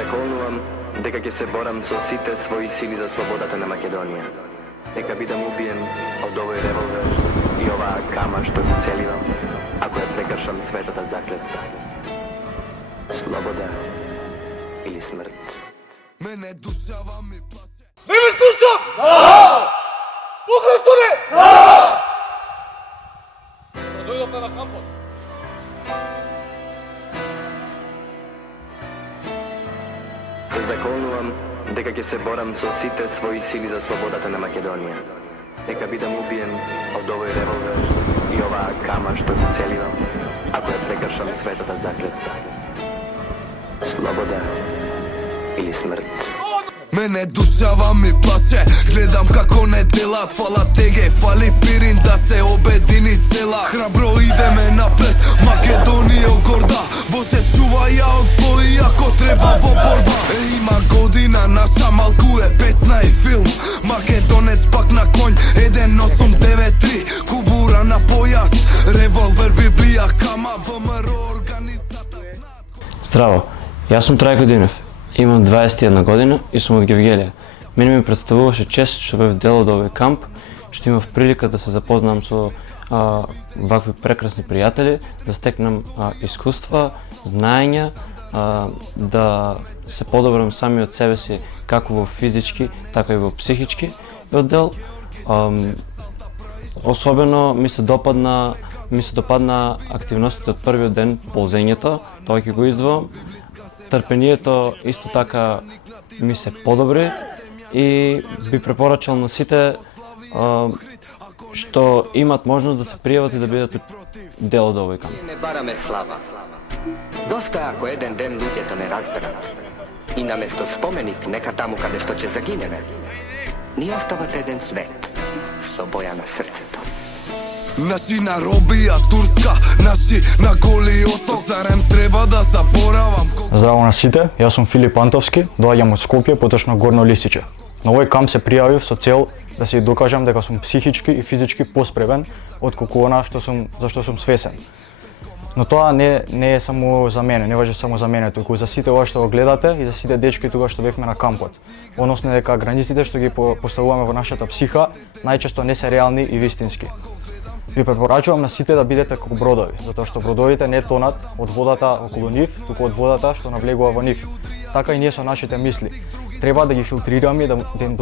Заколнувам дека ќе се борам со сите свои сили за слободата на Македонија. Нека бидам убиен од овој револвер и оваа кама што ги целивам, ако ја прекршам светата заклетва. Слобода или смрт. Мене душава ми плаче. Не ме слушам! Да! Покрастуне! Да! Дојдовте на кампот. Заколнувам дека ќе се борам со сите свои сили за слободата на Македонија. Нека бидам убиен од овој револвер и оваа кама што ги целивам, ако ја прекршам светата заклетва. Слобода или смрт. Мене душава ми плаче, гледам како не делат. Фала теге, фали пирин да се обедини цела. Храбро идеме напред, Македонија горда. Боже чувај ја од зло и ако треба во борба. Има година наша малку е песна и филм. Македонец пак на конј, 1893. Кубура на појас, револвер, библија, кама, ВМРО организата. Здраво, јас сум Трајко Динев. Имам 21 година и сум од Гевгелија. Мене ми представуваше чест што бев дел од овој камп, што имав прилика да се запознам со вакви прекрасни пријатели, да стекнам искуства, знаења, да се подобрам сами од себе си, како во физички, така и во психички оддел. Особено ми се допадна активностите од првиот ден, ползењето, тоа ќе го издвоам. Трпението исто така ми се подобри и би препорачал на сите што имат можност да се пријават и да бидат дел од овој камп. Не бараме слава. Доста ако еден ден луѓето не разберат. И наместо споменик нека таму каде што ќе загинеме, ни остават еден цвет со боја на срцето. Наши на робија турска, наши на голи оток. Зарем треба да заборавам. Здраво на сите, јас сум Филип Антовски, доаѓам од Скопје, поточно Горно Лисиче. На овој камп се пријавив со цел да се докажам дека сум психички и физички поспремен отколку она за што сум свесен. Но тоа не е само за мене, не важи само за мене, туку за сите ова што го гледате и за сите дечки тука што бевме на кампот. Односно дека границите што ги поставуваме во нашата психа најчесто не се реални и вистински. Ви препорачувам на сите да бидете како бродови, затоа што бродовите не тонат од водата околу нив, туку од водата што навлегува во нив. Така и ние со нашите мисли. Треба да ги филтрираме и да им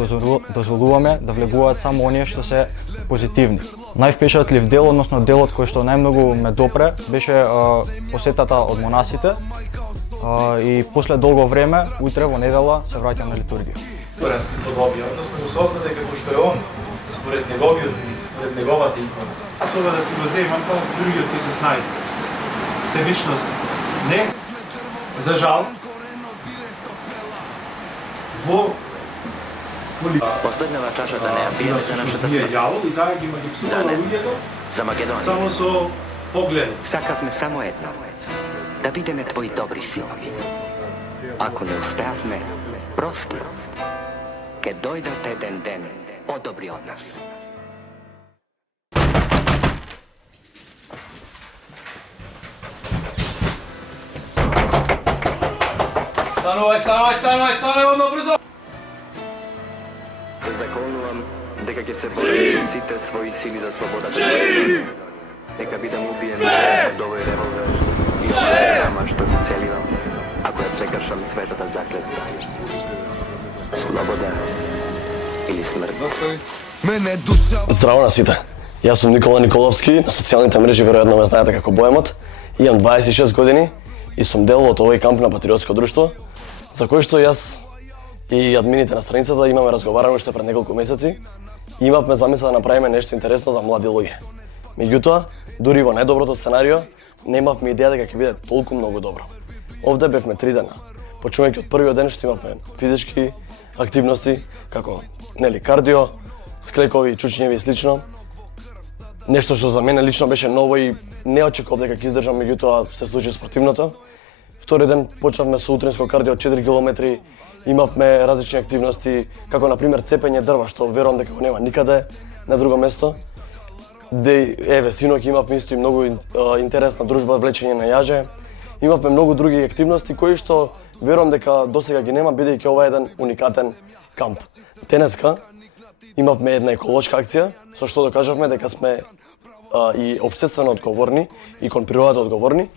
дозволуваме да влегуваат само оние што се позитивни. Највпечатлив дел, односно делот кој што најмногу ме допре, беше посетата од монасите и после долго време, утре во недела, се враќам на литургија. Подобија, односно го созна дека кој што е он, според неговиот и според неговата икона. Аз ова да си го земам, па другиот ќе се снајде. Себичност не, за жал, во Последнава чаша да не ја пиеме за нашата смрт. Јавол и таа ги магипсувала луѓето За Македонија. само со поглед. Сакавме само едно. Да бидеме твои добри синови. Ако не успеавме, прости. Ке дојдат еден ден подобри од нас. Станувај, одно брзо! Заколнувам дека ќе се борам со сите свои сили за слободата на Македонија. Нека бидам убиен од овој револвер и оваа кама што ги целивам, ако ја прекршам светата заклетва. Слобода или смрт. Мене душава. Здраво на сите. Јас сум Никола Николовски, на социјалните мрежи веројатно ме знаете како Боемот. Имам 26 години и сум дел од овој камп на Патриотско друштво, за кој што јас и админите на страницата имаме разговарано уште пред неколку месеци и имавме замисла да направиме нешто интересно за млади луѓе. Меѓутоа, дури во најдоброто сценарио, немавме идеја дека ќе биде толку многу добро. Овде бевме 3 дена, почнувајќи од првиот ден што имавме физички активности, како кардио, склекови, чучњеви и слично. Нешто што за мене лично беше ново и не очекував дека ќе издржам, меѓутоа се случи спротивното. Втори ден почнавме со утринско кардио 4 километри, имавме различни активности, како на пример цепење дрва, што верувам дека го нема никаде на друго место. Синоќ имавме исто и многу интересна дружба, влечење на јаже. Имавме многу други активности кои што верувам дека досега ги нема, бидејќи ова е еден уникатен камп. Денеска имавме една еколошка акција, со што докажавме дека сме и општествено одговорни и кон природата одговорни.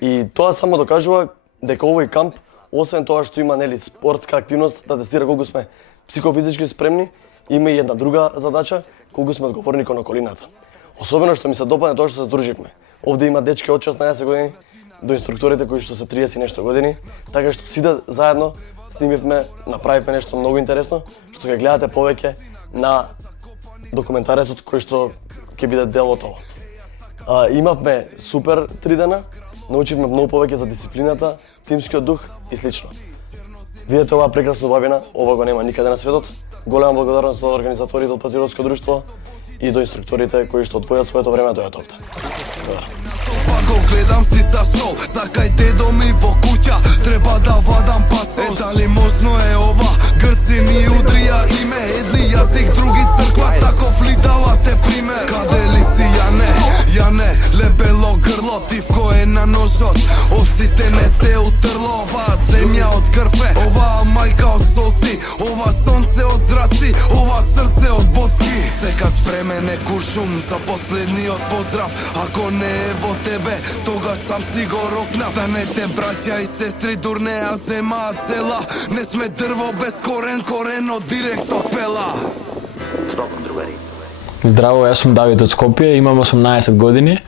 И тоа само докажува дека овој камп, освен тоа што има нели спортска активност, да тестира колку сме психофизички спремни, има и една друга задача, колку сме одговорни кон околината. Особено што ми се допаѓа тоа што се здруживме. Овде има дечки од 16 години до инструкторите кои што се 30 нешто години, така што сите заедно снимивме, направивме нешто многу интересно, што ќе гледате повеќе на документарецот кој што ќе биде дел од ова. Имавме супер 3 дена, научивме многу повеќе за дисциплината, тимскиот дух и слично. Видете оваа прекрасна убавина, ова го нема никаде на светот. Голема благодарност до организаторите од Патриотско друштво и до инструкторите кои што одвојат своето време да дојдат овде. Пако гледам си сашол, сакај дедо ми во куќа, треба да вадам пасош. Дали можно е ова, грци ни удрија име, едли јазик, други црква, таков ли давате пример? Каде ли си Јане, лебело грло, тивко е на ножот, овците не се утрло, ова земја од крве, ова мајка од солзи, ова сонце од зраци, ова срце од боцки. Секад спремен е куршум за последниот поздрав, ако не е во тебе, тогаш сам си го рокнав. Станете браќа и сестри, дурнеа земаат цела, не сме дрво без корен, коренот директ од пела. Слободно, другари. Здраво, јас сум Давид од Скопје, имам 18 години.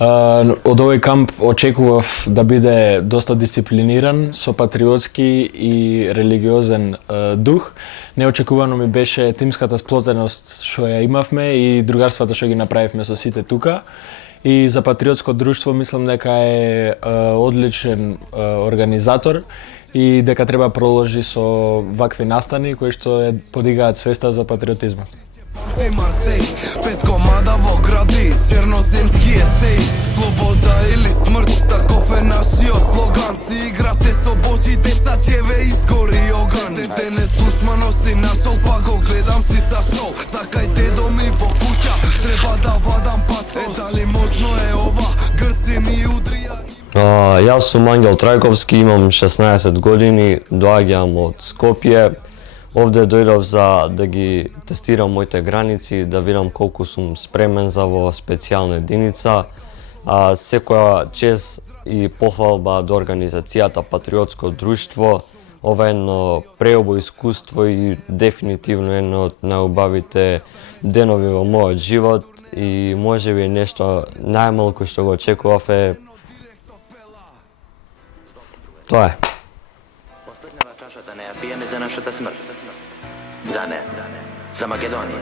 Од овој камп очекував да биде доста дисциплиниран, со патриотски и религиозен дух. Неочекувано ми беше тимската сплотеност што ја имавме и другарствата што ги направивме со сите тука. И за Патриотско друштво мислам дека е одличен организатор и дека треба продолжи со вакви настани кои што подигаат свеста за патриотизмот. Ти Марсеј, 5 комада во гради, черноземски есеј. Слобода или смрт, таков е нашиот слоган. Си играте со Божи деца, ќе ве изгори оган. Денес душманов си нашол, па го гледам си сашол. Сакај дедо ми во куќа, треба да вадам пасош. Дали можно е ова, грци ни удрија. Јас сум Ангел Трајковски, имам 16 години, доаѓам од Скопје. Овде дојдов за да ги тестирам моите граници, да видам колку сум спремен за во специјална единица. Секоја чест и похвалба до организацијата Патриотско друштво. Ова е едно преубаво искуство и дефинитивно едно од најубавите денови во мојот живот и можеби нешто најмалку што го очекував е тоа е. Последнава чашата не ја пиеме за нашата смрт. За не, за Македонија.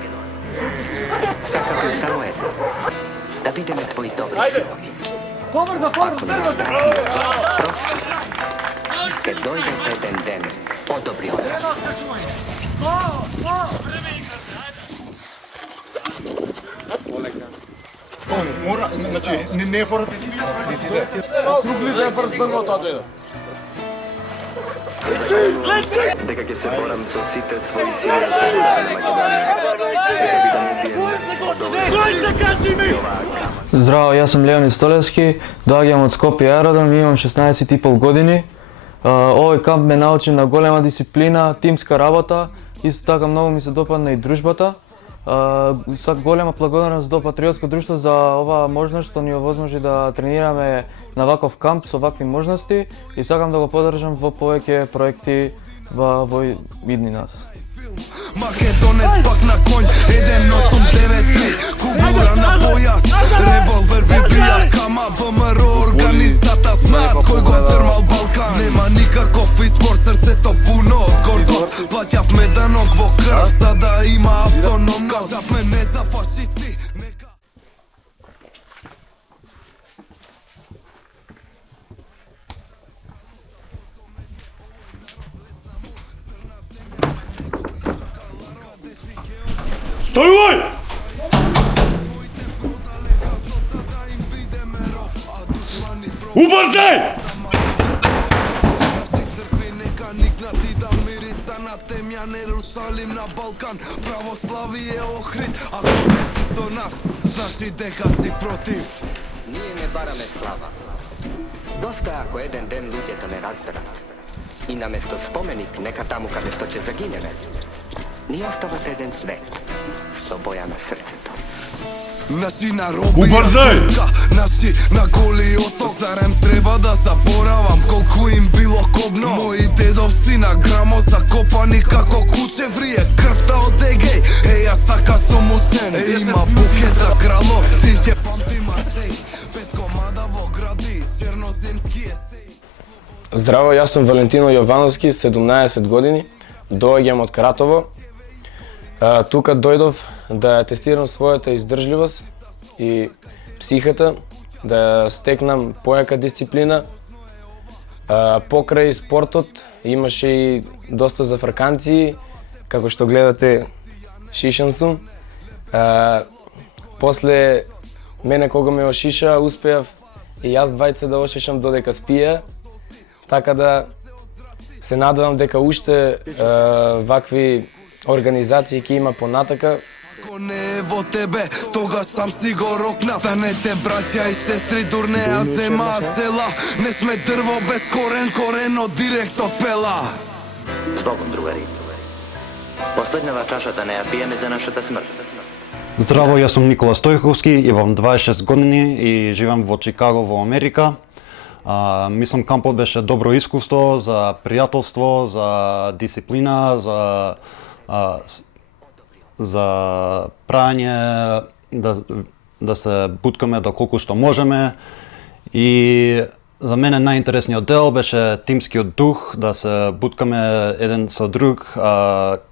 Сакаме само едно. Да бидеме твои добри синови. Ако не останеме прости, ке дојде еден ден подобри од нас. Мора, значи, не е фората ти видите. Струглите е прстрно тоа дојде. Дека ќе се борам со сите своји сили за слободата на Македонија. Здраво, јас сум Леонид Столевски, доаѓам од Скопје аеродром, имам 16,5 години. Овој камп ме научи на голема дисциплина, тимска работа, исто така многу ми се допадна и дружбата. Голема благодарност до Патриотско друштво за оваа можност што ни овозможи да тренираме на ваков камп со вакви можности и сакам да го поддржам во повеќе проекти во идни нас. Македонец пак на конј, 1893, кугура на појас, револвер, библија, кама, ВМРО организата, знаат кој го трмал Балкан. Нема никаков избор, срцето пуно од гордост, плаќавме данок во крв, за да има автономност. Кажавме не за фашисти, нека... Стојувај! Убрзај! Темјан Ерусалим на Балкан, православие Охрид, ако не си со нас, значи дека си против. Ние не бараме слава. Доста ако еден ден луѓето не разберат I namesto spomenik neka tamo kade što će zaginele, ni ostavate jedan cvet s oboja na srceto. Наши нароби Убрзај! Наши на голи оток. Зарем треба да заборавам колку им било кобно. Мои дедовци на грамо закопани како куче. Врие крвта од егеј. Јас така сум учен. Има букет за кралот. Ти ќе памти Марсеј. 5 комада во гради, черноземски есеј. Здраво, јас сум Валентино Јовановски, 17 години. Доаѓам од Кратово. Тука дојдов да ја тестирам својата издржливост и психата, да ја стекнам појака дисциплина. Покрај спортот имаше и доста зафрканци, како што гледате шишан сум. После мене кога ме ошиша, успеав и јас двајца да ошишам додека спија, така да се надевам дека уште вакви организации ќе има понатака. Ако не е во тебе, тогаш сам си го рокнав. Станете браќа и сестри, дурнеа земаат села. Не сме дрво без корен, корено директ од пела. Zbogom, drugari. Последнава чашата не ја пиеме за нашата смрт. Здраво, јас сум Никола Стојковски, имам 26 години и живеам во Чикаго во Америка. Мислам кампот беше добро искуство за пријателство, за дисциплина, за прајање, да се буткаме доколку што можеме. И за мене најинтересниот дел беше тимскиот дух, да се буткаме еден со друг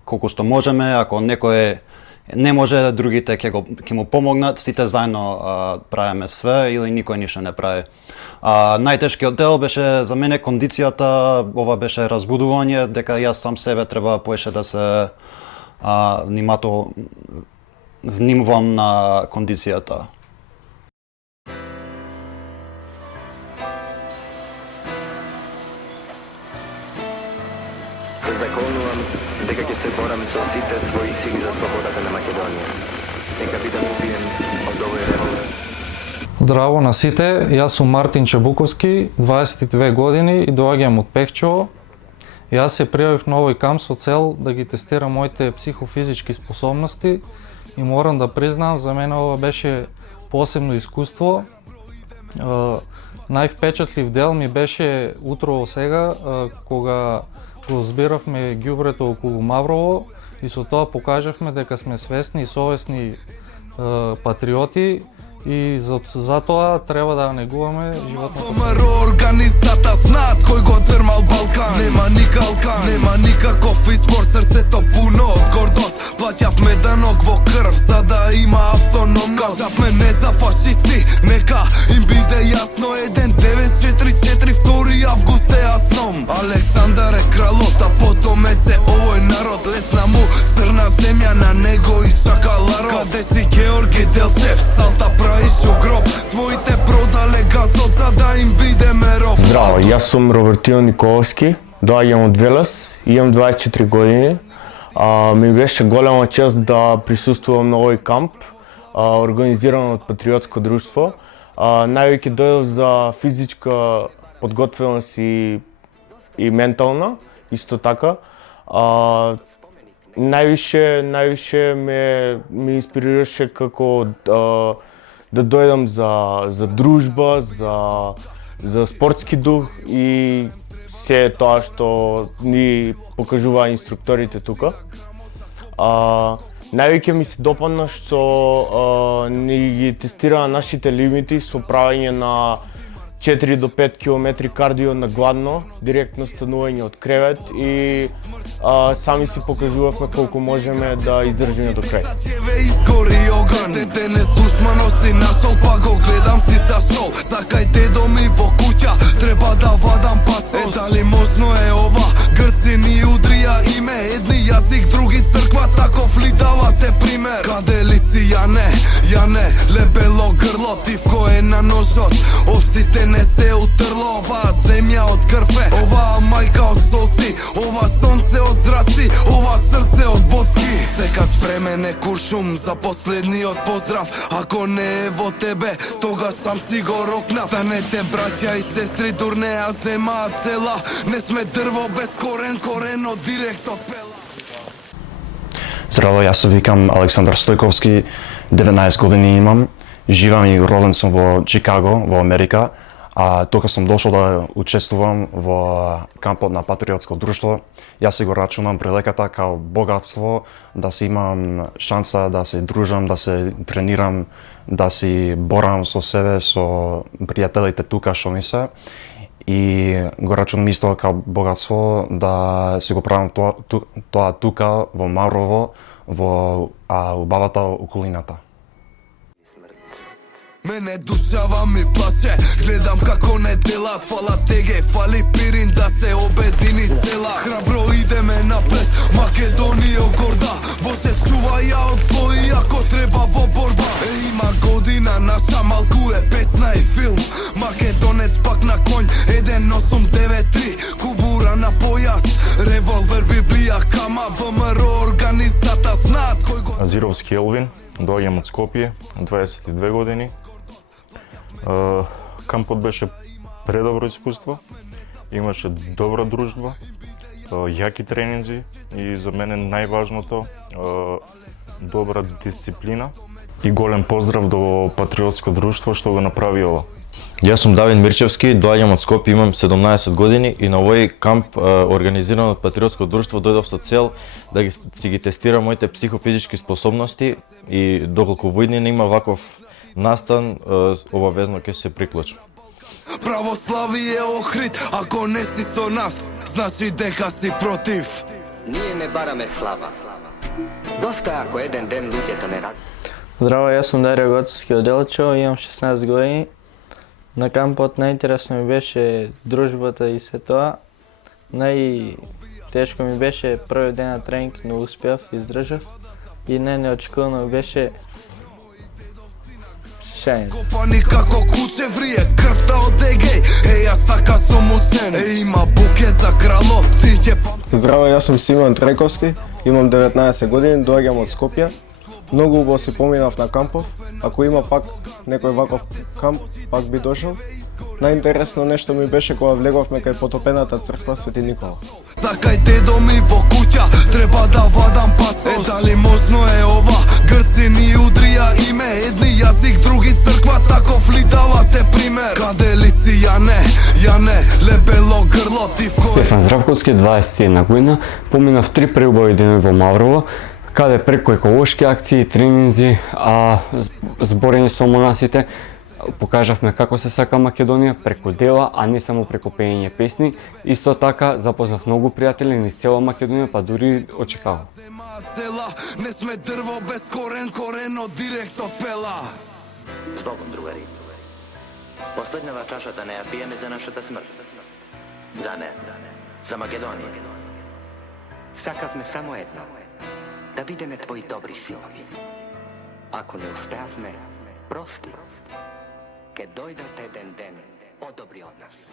колку што можеме. Ако некој не може, другите ќе му помогнат, сите заедно правиме све или никој ништо не прави. Најтешкиот дел беше за мене кондицијата, ова беше разбудување, дека јас сам себе треба поише да се внимавам на кондицијата. Законувам дека ќе се борам со сите своји сили за слободата на Македонија. Нека бидам убиен од овој револвер. Здраво на сите, јас сум Мартин Чебуковски, 22 години и доаѓам од Пехчево. Јас се пријавив на овој камп со цел да ги тестирам моите психофизички способности и морам да признам, за мене ова беше посебно искуство. Највпечатлив дел ми беше утрово сега, кога го збиравме ѓубрето околу Маврово и со тоа покажавме дека сме свесни и совесни патриоти и затоа треба да негуваме животното. ВМРО организата знаат кој го дрмал Балкан. Нема никалкан, нема никаков избор, срцето пуно од гордост. Плаќавме данок во крв за да има автономност. Кажавме не за фашисти, нека им биде јасно. 1944 2 август е јасном. Александар е кралот, а потомец е овој народ. Лесна му црна земја, на него и чака ларов. Каде си Георги Делчев, салта праиш у гроб. Твоите продале газот за да им бидеме роб. Здраво, јас сум Робертино Николовски, доаѓам од Велес, имам 24 години. Ми беше голема чест да присуствувам на овој камп, организиран од Патриотско друштво. Највеќе дојдов за физичка подготвеност и ментална, исто така. Највише ме инспирираше како да дојдам за дружба, за спортски дух и се тоа што ни покажуваа инструкторите тука. Највеќе ми се допадна што ни ги тестираа нашите лимити со правење на 4 до 5 километри кардио на гладно, директно станување од кревет и сами си покажувавме колку можеме да издржиме до крај. Изгори оган, денес душманов си нашол, па го гледам си зашол. Сакај дедо ми во куќа, треба да вадам пасош. Дали можно е ова, грци ни удрија име. Едни јазик, други црква, таков ли давате пример? Каде ли си Јане, лебело грло, тивко е на ножот. Овците не се утрло, ова земја од крве, ова мајка од солзи, ова сонце од зраци, ова срце од боцки. Секад Спремен е куршум за последниот поздрав. Ако не е во тебе, тогаш сам си го рокнав. Станете браќа и сестри, дурнеа земаат села. Не сме дрво без корен, коренот директ од пела. Здраво, јас се викам Александар Стојковски, 19 години имам. Живеам и роден сум во Чикаго, во Америка. А тока сум дошол да учествувам во кампот на Патриотско друштво. Јас си го рачунам приликата као богатство, да си имам шанса да се дружам, да се тренирам, да си борам со себе, со пријателите тука што ми се. И го рачунам исто као богатство да си го правам тоа тука во Маврово, во убавата околината. Мене душава ми плаче, гледам како не делат. Фала теге, фали пирин да се обедини цела. Храбро идеме напред, Македонија горда. Боже чувај ја од зло и ако треба во борба. Има година наша, малку е песна и филм. Македонец пак на конј, 1893. Кубура на појас, револвер, библија, кама. ВМРО организата знаат кој го... Азировски Елвин, доаѓам од Скопје, 22 години. Кампот беше предобро искуство, имаше добра дружба, јаки тренинзи и за мене најважното добра дисциплина и голем поздрав до Патриотско друштво што го направи ова. Јас сум Давид Мирчевски, доаѓам од Скопје, имам 17 години и на овој камп организиран од Патриотско друштво дојдов со цел да си ги тестирам моите психофизички способности и доколку во иднина има ваков настан, обавезно ќе се приклучам. Православие Охрид, ако не си со нас, значи дека си против. Ние не бараме слава. Доста ако еден ден луѓето не раз... Здраво, јас сум Дарио Гоцевски од Делчево, имам 16 години. На кампот најинтересно ми беше дружбата и се тоа. Најтешко ми беше првиот ден на тренинг, но успеав, издржав. И неочекувано беше шајен. Копани како куче врие, крвта од егеј. Јас така сум учен, има букет за кралот, ти ќе Здраво, јас сум Симеон Трековски, имам 19 години, доаѓам од Скопје. Многу убаво си поминав на кампов. Ако има пак некој ваков камп, пак би дошол. Најинтересно нешто ми беше кога влеговме кај потопената црква Свети Никола. Сакај дедо ми во куќа, треба да вадам пасос. Дали можно е ова? Грци ни удрија име, едни јазик, други црква, таков ли давате пример? Каде ли си Јане, лебело грло, ти в кој? Стефан Здравковски, 21 година, поминав 3 преубави денови во Маврово, каде преку еколошки акции, тренинзи, зборење со монасите, покажавме како се сака Македонија преку дела, а не само преку пеење песни. Исто така запознав многу пријатели низ цела Македонија, па дури од Чикаго. Не сме дрво без корен, коренот директ од пела. Збогом, другари. Последнава чашата не ја пиеме за нашата смрт. За не, за Македонија. Сакавме само едно. Да бидеме твои добри синови. Ако не успеавме, прости. Ке дојдат еден ден подобри од нас.